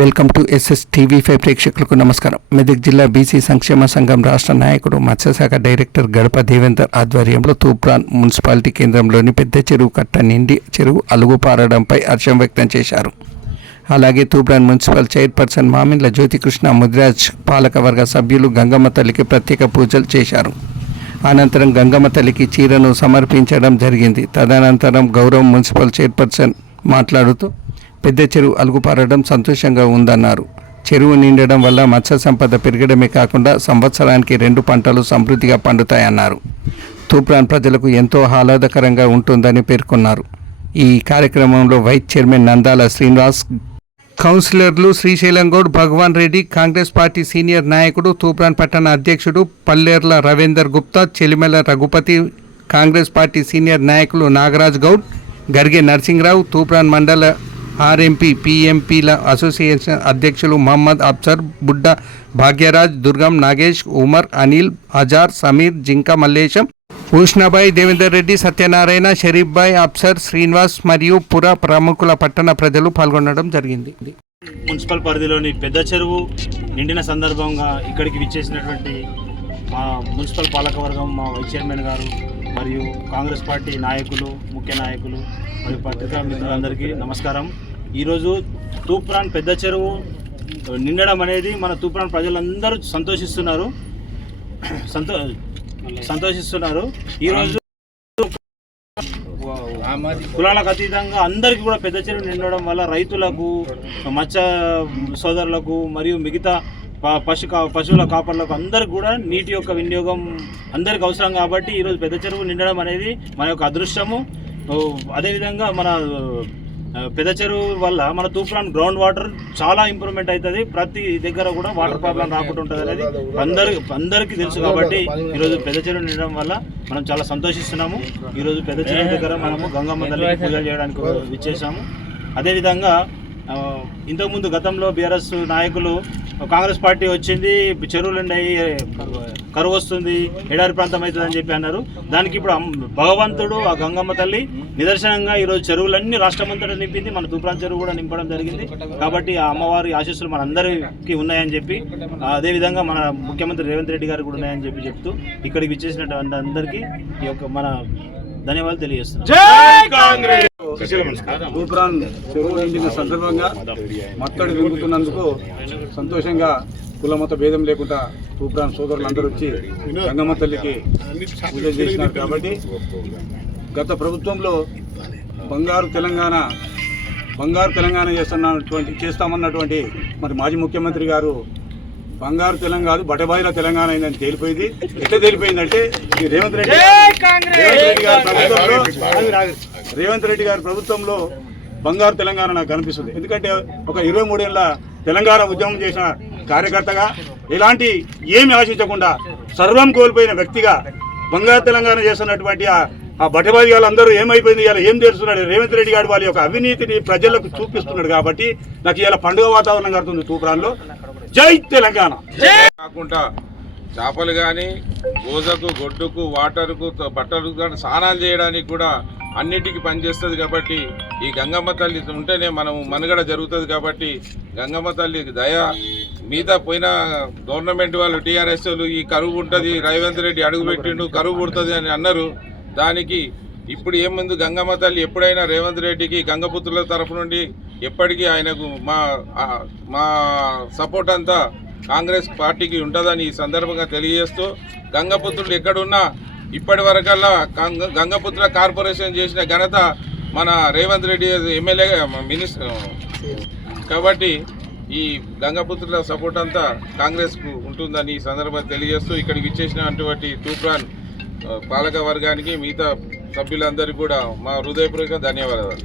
Welcome to SS TV5 ప్రేక్షకులకు నమస్కారం. మెదక్ జిల్లా బీసీ సంక్షేమ సంఘం రాష్ట్ర నాయకుడు మత్స్యశాఖ డైరెక్టర్ గడప దేవేందర్ ఆధ్వర్యంలో తూప్రాన్ మున్సిపాలిటీ కేంద్రంలోని పెద్ద చెరువు కట్ట నిండి చెరువు అలుగుపారడంపై హర్షం వ్యక్తం చేశారు. అలాగే తూప్రాన్ మున్సిపల్ చైర్పర్సన్ మామిండ్ల జ్యోతికృష్ణ ముదిరాజ్ పాలకవర్గ సభ్యులు గంగమ్మ తల్లికి ప్రత్యేక పూజలు చేశారు. అనంతరం గంగమ్మ తల్లికి చీరను సమర్పించడం జరిగింది. తదనంతరం గౌరవ మున్సిపల్ చైర్పర్సన్ మాట్లాడుతూ పెద్ద చెరువు అలుగుపారడం సంతోషంగా ఉందన్నారు. చెరువు నిండడం వల్ల మత్స్య సంపద పెరగడమే కాకుండా సంవత్సరానికి 2 పంటలు సమృద్ధిగా పండుతాయన్నారు. తూప్రాన్ ప్రజలకు ఎంతో ఆహ్లాదకరంగా ఉంటుందని పేర్కొన్నారు. ఈ కార్యక్రమంలో వైస్ చైర్మన్ నందాల శ్రీనివాస్, కౌన్సిలర్లు శ్రీశైలం గౌడ్, భగవాన్ రెడ్డి, కాంగ్రెస్ పార్టీ సీనియర్ నాయకుడు తూప్రాన్ పట్టణ అధ్యక్షుడు పల్లెర్ల రవీందర్ గుప్తా, చెలిమెల రఘుపతి, కాంగ్రెస్ పార్టీ సీనియర్ నాయకులు నాగరాజ్ గౌడ్, గర్గే నర్సింగ్రావు, తూప్రాన్ మండల ఆర్ఎంపీ పిఎంపీల అసోసియేషన్ అధ్యక్షులు మహమ్మద్ అఫ్సర్, బుడ్డ భాగ్యరాజ్, దుర్గం నాగేష్, ఉమర్, అనిల్, అజార్, సమీర్, జింక మల్లేశం, ఉష్ణబాయ్, దేవేందర్ రెడ్డి, సత్యనారాయణ, షరీఫ్ బాయ్, అఫ్సర్, శ్రీనివాస్ మరియు పుర ప్రముఖుల పట్టణ ప్రజలు పాల్గొనడం జరిగింది. మున్సిపల్ పరిధిలోని పెద్ద చెరువు నిండిన సందర్భంగా ఇక్కడికి విచ్చేసినటువంటి మా మున్సిపల్ పాలకవర్గం, మా వైస్ చైర్మన్ గారు మరియు కాంగ్రెస్ పార్టీ నాయకులు, ముఖ్య నాయకులు మరియు పత్రికా మిత్రులందరికీ నమస్కారం. ఈరోజు తూప్రాన్ పెద్ద చెరువు నిండడం అనేది మన తూప్రాన్ ప్రజలందరూ సంతోషిస్తున్నారు. ఈరోజు కులాలకు అతీతంగా అందరికీ కూడా పెద్ద చెరువు నిండడం వల్ల రైతులకు, మత్స్య సోదరులకు మరియు మిగతా పశువుల కాపర్లకు అందరికి కూడా నీటి యొక్క వినియోగం అందరికి అవసరం. కాబట్టి ఈరోజు పెద్ద చెరువు నిండడం అనేది మన యొక్క అదృష్టము. అదేవిధంగా మన పెద్ద చెరువు వల్ల మన తూప్రాన్ గ్రౌండ్ వాటర్ చాలా ఇంప్రూవ్మెంట్ అవుతుంది. ప్రతి దగ్గర కూడా వాటర్ ప్రాబ్లం రాకుండా ఉంటుంది అనేది అందరికీ తెలుసు. కాబట్టి ఈరోజు పెద్ద చెరువు నిండడం వల్ల మనం చాలా సంతోషిస్తున్నాము. ఈరోజు పెద్ద చెరువు దగ్గర మనము గంగమ్మ తల్లికి పూజలు చేయడానికి విచ్చేసాము. అదేవిధంగా ఇంతకుముందు గతంలో బీఆర్ఎస్ నాయకులు కాంగ్రెస్ పార్టీ వచ్చింది, చెరువులు కరువు వస్తుంది, ఎడారి ప్రాంతం అవుతుంది అని చెప్పి అన్నారు. దానికి ఇప్పుడు భగవంతుడు ఆ గంగమ్మ తల్లి నిదర్శనంగా ఈరోజు చెరువులన్నీ రాష్ట్రమంతటా నింపింది. మన తూప్రాన్ చెరువు కూడా నింపడం జరిగింది. కాబట్టి ఆ అమ్మవారి ఆశీస్సులు మనందరికీ ఉన్నాయని చెప్పి, అదేవిధంగా మన ముఖ్యమంత్రి రేవంత్ రెడ్డి గారికి కూడా ఉన్నాయని చెప్పి చెప్తూ ఇక్కడికి విచ్చేసినటువంటి అందరికీ ఈ యొక్క మన ధన్యవాదాలు తెలియజేస్తున్నాం. తూప్రాన్ చెరువు నిండిన సందర్భంగా మత్తడి వెలుగుతున్నందుకు సంతోషంగా కులమత భేదం లేకుండా తూప్రాన్ సోదరులందరూ వచ్చి గంగమ్మ తల్లికి పూజ చేసినారు. కాబట్టి గత ప్రభుత్వంలో బంగారు తెలంగాణ చేస్తామన్నటువంటి మరి మాజీ ముఖ్యమంత్రి గారు బంగారు తెలంగాణ బటబాయిల తెలంగాణ అయిందని తేలిపోయింది. ఎట్లా తేలిపోయిందంటే ఈ రేవంత్ రెడ్డి గారి ప్రభుత్వంలో బంగారు తెలంగాణ నాకు కనిపిస్తుంది. ఎందుకంటే ఒక 23 ఏళ్ళ తెలంగాణ ఉద్యమం చేసిన కార్యకర్తగా ఎలాంటి ఏమి ఆశించకుండా సర్వం కోల్పోయిన వ్యక్తిగా బంగారు తెలంగాణ చేస్తున్నటువంటి ఆ బటబాయి వాళ్ళందరూ ఏమైపోయింది, ఇలా ఏం తెలుస్తున్నాడు రేవంత్ రెడ్డి గారు వాళ్ళ యొక్క అవినీతిని ప్రజలకు చూపిస్తున్నాడు. కాబట్టి నాకు ఇలా పండుగ వాతావరణం కడుతుంది తూప్రాన్లో. జై తెలంగాణ. కాకుండా చేపలు కానీ గోజకు, గొడ్డుకు, వాటర్కు, బట్టలకు కానీ స్నానాలు చేయడానికి కూడా అన్నిటికీ పనిచేస్తుంది. కాబట్టి ఈ గంగమ్మ తల్లి ఉంటేనే మనం మనుగడ జరుగుతుంది. కాబట్టి గంగమ్మ తల్లి దయ మిగతా పోయిన గవర్నమెంట్ వాళ్ళు టీఆర్ఎస్ వాళ్ళు ఈ కరువు ఉంటుంది, రేవంత్ రెడ్డి అడుగుపెట్టిండు కరువు పుడుతుంది అని అన్నారు. దానికి ఇప్పుడు ఏముంది, గంగమ్మ తల్లి ఎప్పుడైనా రేవంత్ రెడ్డికి గంగపుత్రుల తరఫు నుండి ఎప్పటికీ ఆయనకు మా సపోర్ట్ అంతా కాంగ్రెస్ పార్టీకి ఉంటుందని ఈ సందర్భంగా తెలియజేస్తూ, గంగపుత్రులు ఎక్కడున్నా ఇప్పటి వరకల్లా గంగపుత్ర కార్పొరేషన్ చేసిన ఘనత మన రేవంత్ రెడ్డి ఎమ్మెల్యే మినిస్టర్. కాబట్టి ఈ గంగపుత్రుల సపోర్ట్ అంతా కాంగ్రెస్కు ఉంటుందని ఈ సందర్భంగా తెలియజేస్తూ ఇక్కడికి ఇచ్చేసినటువంటి తూప్రాన్ పాలక వర్గానికి మిగతా సభ్యులందరికీ కూడా మా హృదయపూర్వక ధన్యవాదాలు.